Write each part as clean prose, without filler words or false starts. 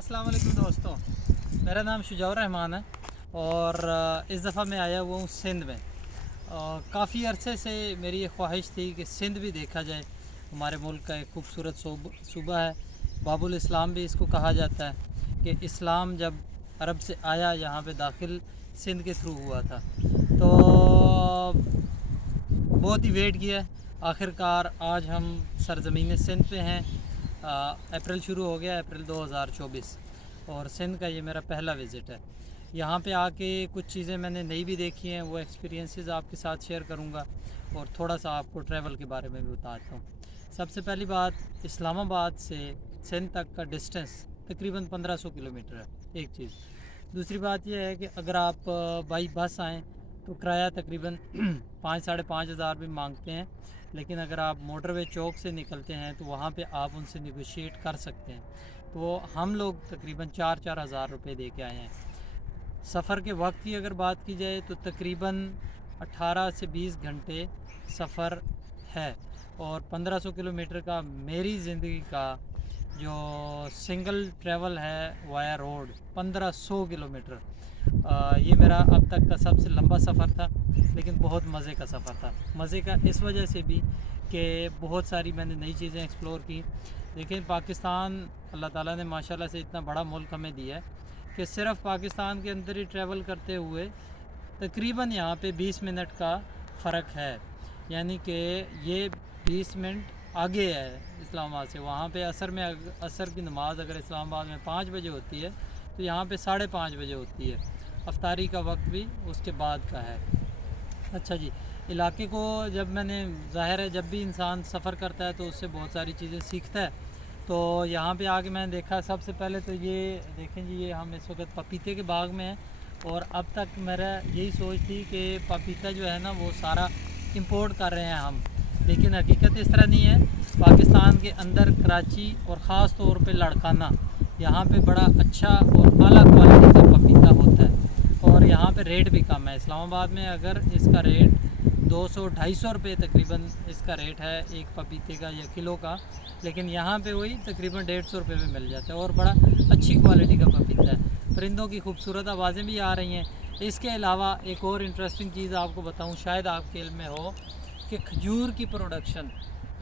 अस्सलाम वालेकुम दोस्तों, मेरा नाम शुजाउर रहमान है और इस दफ़ा मैं आया हुआ हूँ सिंध में। काफ़ी अरसे से मेरी ये ख्वाहिश थी कि सिंध भी देखा जाए। हमारे मुल्क का एक खूबसूरत सूबा है, बाबुल इस्लाम भी इसको कहा जाता है कि इस्लाम जब अरब से आया यहाँ पे दाखिल सिंध के थ्रू हुआ था। तो बहुत ही वेट किया, आखिरकार आज हम सरज़मीन सिंध पे हैं। अप्रैल शुरू हो गया, अप्रैल 2024, और सिंध का ये मेरा पहला विज़िट है। यहाँ पे आके कुछ चीज़ें मैंने नई भी देखी हैं, वो एक्सपीरियंसेस आपके साथ शेयर करूँगा और थोड़ा सा आपको ट्रैवल के बारे में भी बताता हूँ। सबसे पहली बात, इस्लामाबाद से सिंध तक का डिस्टेंस तकरीबन 1500 किलोमीटर है, एक चीज़। दूसरी बात यह है कि अगर आप बाई बस आएँ तो किराया तकरीबन 5 साढ़े 5 हज़ार भी मांगते हैं, लेकिन अगर आप मोटरवे चौक से निकलते हैं तो वहाँ पे आप उनसे नेगोशिएट कर सकते हैं। तो हम लोग तकरीबन 4-4 हज़ार रुपये दे के आए हैं। सफ़र के वक्त की अगर बात की जाए तो तकरीबन 18 से 20 घंटे सफ़र है, और 1500 किलोमीटर का मेरी ज़िंदगी का जो सिंगल ट्रैवल है वाया रोड 1500 किलोमीटर, ये मेरा अब तक का सबसे लंबा सफ़र था, लेकिन बहुत मज़े का सफ़र था। मज़े का इस वजह से भी कि बहुत सारी मैंने नई चीज़ें एक्सप्लोर की। देखिए, पाकिस्तान अल्लाह ताला ने माशाल्लाह से इतना बड़ा मुल्क हमें दिया है कि सिर्फ़ पाकिस्तान के अंदर ही ट्रैवल करते हुए तकरीबन यहाँ पे 20 मिनट का फ़र्क है। यानी कि ये 20 मिनट आगे है इस्लामाबाद से। वहाँ पे असर की नमाज़ अगर इस्लामाबाद में 5 बजे होती है तो यहाँ पे 5:30 बजे होती है। अफ्तारी का वक्त भी उसके बाद का है। अच्छा जी, इलाके को जब मैंने, ज़ाहिर है जब भी इंसान सफ़र करता है तो उससे बहुत सारी चीज़ें सीखता है। तो यहाँ पे आके मैंने देखा, सबसे पहले तो ये देखें जी, ये हम इस वक्त पपीते के बाग में हैं, और अब तक मेरा यही सोच थी कि पपीता जो है ना वो सारा इंपोर्ट कर रहे हैं हम, लेकिन हकीकत इस तरह नहीं है। पाकिस्तान के अंदर कराची और ख़ास तौर पे लड़काना, यहाँ पे बड़ा अच्छा और आला क्वालिटी का पपीता होता है, और यहाँ पे रेट भी कम है। इस्लामाबाद में अगर इसका रेट 200-250 रुपये तकरीबन इसका रेट है एक पपीते का या किलो का, लेकिन यहाँ पे वही तकरीबन 150 रुपये में मिल जाता है, और बड़ा अच्छी क्वालिटी का पपीता है। परिंदों की खूबसूरत आवाज़ें भी आ रही हैं। इसके अलावा एक और इंटरेस्टिंग चीज़ आपको बताऊँ, शायद आपके इल्म में हो, कि खजूर की प्रोडक्शन,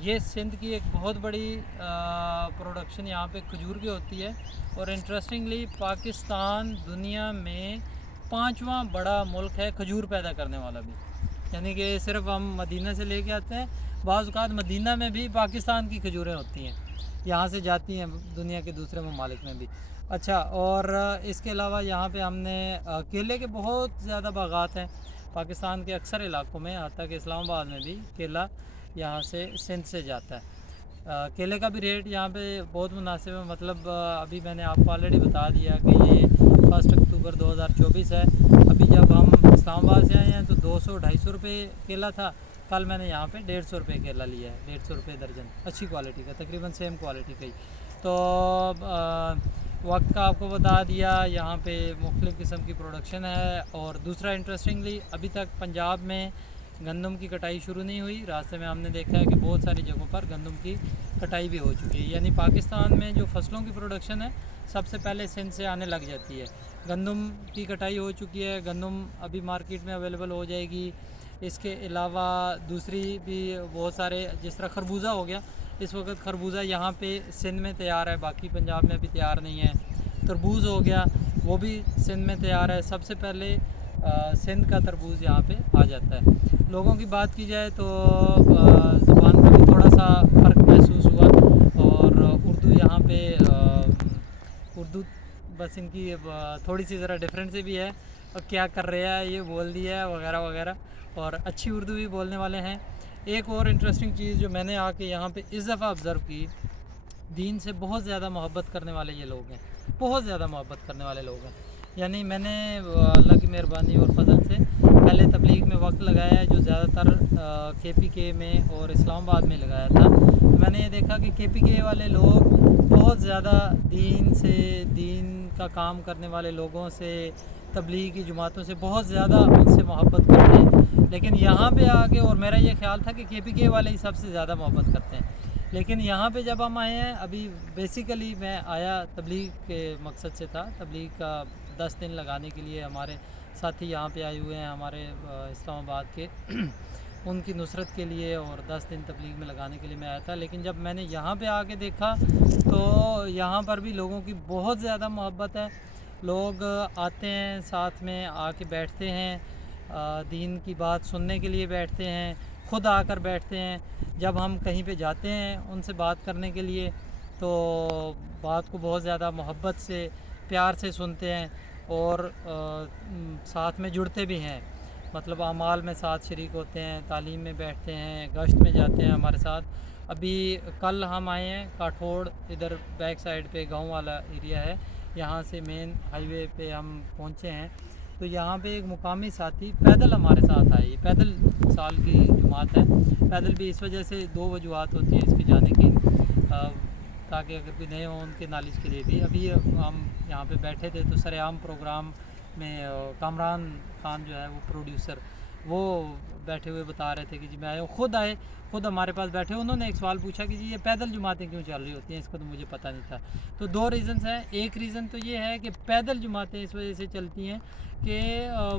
ये सिंध की एक बहुत बड़ी प्रोडक्शन यहाँ पे खजूर की होती है। और इंटरेस्टिंगली पाकिस्तान दुनिया में 5वां बड़ा मुल्क है खजूर पैदा करने वाला भी। यानी कि सिर्फ हम मदीना से लेके आते हैं, बाज़ औक़ात मदीना में भी पाकिस्तान की खजूरें होती हैं, यहाँ से जाती हैं दुनिया के दूसरे ममालिक में भी। अच्छा, और इसके अलावा यहाँ पे हमने केले के बहुत ज़्यादा बागात हैं पाकिस्तान के अक्सर इलाकों में, यहाँ तक इस्लामाबाद में भी केला यहाँ से सिंध से जाता है। केले का भी रेट यहाँ पे बहुत मुनासिब है। मतलब अभी मैंने आपको ऑलरेडी बता दिया कि ये 1 अक्टूबर 2024 है। अभी जब हम इस्लामाबाद से आए हैं तो 200-250 रुपये केला था। कल मैंने यहाँ पे 150 रुपये केला लिया है, 150 रुपये दर्जन, अच्छी क्वालिटी का, तकरीबन सेम क्वालिटी का ही। तो वक्त का आपको बता दिया, यहाँ पे मुख्तलिफ़ किस्म की प्रोडक्शन है। और दूसरा इंटरेस्टिंगली, अभी तक पंजाब में गंदम की कटाई शुरू नहीं हुई। रास्ते में हमने देखा है कि बहुत सारी जगहों पर गंदम की कटाई भी हो चुकी है। यानी पाकिस्तान में जो फसलों की प्रोडक्शन है सबसे पहले सिंध से आने लग जाती है। गंदम की कटाई हो चुकी है, गंदम अभी मार्केट में अवेलेबल हो जाएगी। इसके अलावा दूसरी भी बहुत सारे, जिस तरह खरबूजा हो गया, इस वक्त खरबूजा यहाँ पे सिंध में तैयार है, बाकी पंजाब में अभी तैयार नहीं है। तरबूज हो गया, वो भी सिंध में तैयार है। सबसे पहले सिंध का तरबूज यहाँ पे आ जाता है। लोगों की बात की जाए तो ज़ुबान का भी थोड़ा सा फ़र्क महसूस हुआ, और उर्दू यहाँ पे उर्दू बस इनकी थोड़ी सी ज़रा डिफरेंट से भी है, और क्या कर रहे हैं ये बोल दिया है वगैरह वगैरह, और अच्छी उर्दू भी बोलने वाले हैं। एक और इंटरेस्टिंग चीज़ जो मैंने आके यहाँ पे इस दफ़ा ऑब्ज़र्व की, दीन से बहुत ज़्यादा मोहब्बत करने वाले ये लोग हैं, बहुत ज़्यादा मोहब्बत करने वाले लोग हैं। यानी मैंने अल्लाह की मेहरबानी और फजल से पहले तबलीग में वक्त लगाया है, जो ज़्यादातर KPK में और इस्लामाबाद में लगाया था। तो मैंने ये देखा कि KPK वाले लोग बहुत ज़्यादा दीन का काम करने वाले लोगों से, तबलीग की जमातों से बहुत ज़्यादा उनसे मोहब्बत करते हैं। लेकिन यहाँ पे आके, और मेरा ये ख़्याल था कि KPK वाले ही सबसे ज़्यादा मोहब्बत करते हैं, لیکن یہاں پہ جب ہم آئے ہیں، ابھی بیسیکلی میں آیا تبلیغ کے مقصد سے تھا، تبلیغ کا 10 دن لگانے کے لیے ہمارے ساتھی یہاں پہ آئے ہوئے ہیں ہمارے اسلام آباد کے ان کی نصرت کے لیے، اور 10 دن تبلیغ میں لگانے کے لیے میں آیا تھا۔ لیکن جب میں نے یہاں پہ آ کے دیکھا تو یہاں پر بھی لوگوں کی بہت زیادہ محبت ہے، لوگ آتے ہیں، ساتھ میں آ کے بیٹھتے ہیں، دین کی بات سننے کے لیے بیٹھتے ہیں، خود آ کر بیٹھتے ہیں۔ جب ہم کہیں پہ جاتے ہیں ان سے بات کرنے کے لیے تو بات کو بہت زیادہ محبت سے، پیار سے سنتے ہیں، اور ساتھ میں جڑتے بھی ہیں، مطلب اعمال میں ساتھ شریک ہوتے ہیں، تعلیم میں بیٹھتے ہیں، گشت میں جاتے ہیں ہمارے ساتھ۔ ابھی کل ہم آئے ہیں کاٹھوڑ، ادھر بیک سائڈ پہ گاؤں والا ایریا ہے، یہاں سے مین ہائی وے پہ ہم پہنچے ہیں، تو یہاں پہ ایک مقامی ساتھی پیدل ہمارے ساتھ آئے، پیدل سال کی جماعت ہے، پیدل بھی اس وجہ سے 2 وجوہات ہوتی ہیں اس کے جانے کی، تاکہ اگر کوئی نئے ہوں ان کے نالج کے لیے بھی۔ ابھی ہم یہاں پہ بیٹھے تھے تو سرعام پروگرام میں کامران خان جو ہے وہ پروڈیوسر، وہ بیٹھے ہوئے بتا رہے تھے کہ جی میں آئے، خود ہمارے پاس بیٹھے، انہوں نے ایک سوال پوچھا کہ جی یہ پیدل جماعتیں کیوں چل رہی ہوتی ہیں، اس کا تو مجھے پتہ نہیں تھا۔ تو 2 ریزنز ہیں، ایک ریزن تو یہ ہے کہ پیدل جماعتیں اس وجہ سے چلتی ہیں کہ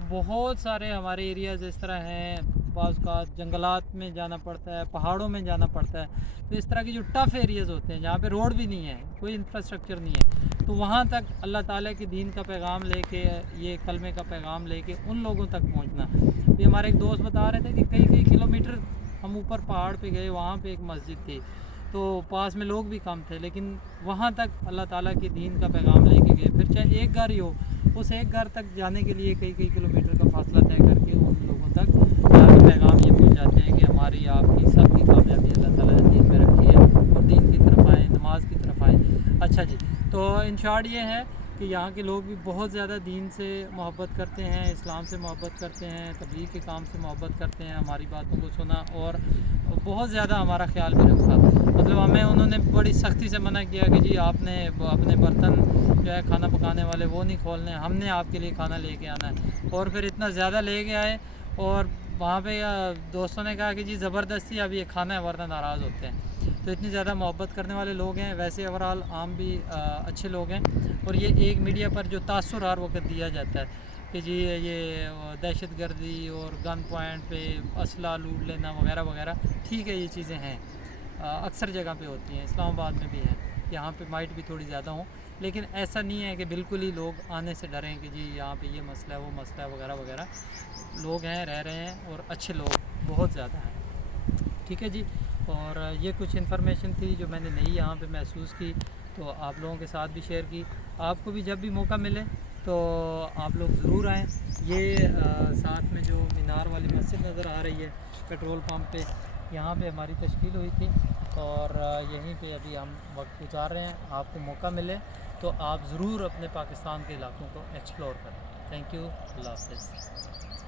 بہت سارے ہمارے ایریاز اس طرح ہیں، بعض اوقات جنگلات میں جانا پڑتا ہے، پہاڑوں میں جانا پڑتا ہے، تو اس طرح کی جو ٹف ایریاز ہوتے ہیں جہاں پہ روڈ بھی نہیں ہے، کوئی انفراسٹرکچر نہیں ہے، تو وہاں تک اللہ تعالیٰ کے دین کا پیغام لے کے، یہ کلمے کا پیغام لے کے ان لوگوں تک پہنچنا۔ یہ ہمارے ایک دوست بتا رہے تھے کہ کئی کلومیٹر ہم اوپر پہاڑ پہ گئے، وہاں پہ ایک مسجد تھی، تو پاس میں لوگ بھی کم تھے، لیکن وہاں تک اللہ تعالیٰ کے دین کا پیغام لے کے گئے، پھر چاہے ایک گھر ہی ہو، اس ایک گھر تک جانے کے لیے کئی کلومیٹر کا فاصلہ طے کر کے ان لوگوں تک پیغام یہ پہنچاتے ہیں کہ ہماری، آپ کی، سب کی کامیابی اللہ تعالیٰ نے دین میں رکھی ہے، اور دین کی طرف آئیں، نماز کی طرف آئیں۔ اچھا جی، تو ان شارٹ یہ ہے کہ یہاں کے لوگ بھی بہت زیادہ دین سے محبت کرتے ہیں، اسلام سے محبت کرتے ہیں، تبلیغ کے کام سے محبت کرتے ہیں، ہماری باتوں کو سنا اور بہت زیادہ ہمارا خیال بھی رکھا، مطلب ہمیں انہوں نے بڑی سختی سے منع کیا کہ جی آپ نے اپنے برتن جو ہے کھانا پکانے والے وہ نہیں کھولنے، ہم نے آپ کے لیے کھانا لے کے آنا ہے، اور پھر اتنا زیادہ لے کے آئے، اور وہاں پہ دوستوں نے کہا کہ جی زبردستی اب یہ کھانا ہے ورنہ ناراض ہوتے ہیں، تو اتنی زیادہ محبت کرنے والے لوگ ہیں۔ ویسے اوورال عام بھی اچھے لوگ ہیں، اور یہ ایک میڈیا پر جو تاثر ہر وقت دیا جاتا ہے کہ جی یہ دہشت گردی اور گن پوائنٹ پہ اسلحہ لوٹ لینا وغیرہ وغیرہ، ٹھیک ہے یہ چیزیں ہیں، اکثر جگہ پہ ہوتی ہیں، اسلام آباد میں بھی ہیں، یہاں پہ مائٹ بھی تھوڑی زیادہ ہوں، لیکن ایسا نہیں ہے کہ بالکل ہی لوگ آنے سے ڈریں کہ جی یہاں پہ یہ مسئلہ ہے وہ مسئلہ ہے وغیرہ وغیرہ، لوگ ہیں، رہ رہے ہیں، اور اچھے لوگ بہت زیادہ ہیں، ٹھیک ہے جی۔ اور یہ کچھ انفارمیشن تھی جو میں نے نئی یہاں پہ محسوس کی، تو آپ لوگوں کے ساتھ بھی شیئر کی۔ آپ کو بھی جب بھی موقع ملے تو آپ لوگ ضرور آئیں۔ یہ ساتھ میں جو مینار والی مسجد نظر آ رہی ہے پیٹرول پمپ پہ، یہاں پہ ہماری تشکیل ہوئی تھی، اور یہیں پہ ابھی ہم وقت گزار رہے ہیں۔ آپ کو موقع ملے تو آپ ضرور اپنے پاکستان کے علاقوں کو ایکسپلور کریں۔ تھینک یو، اللہ حافظ۔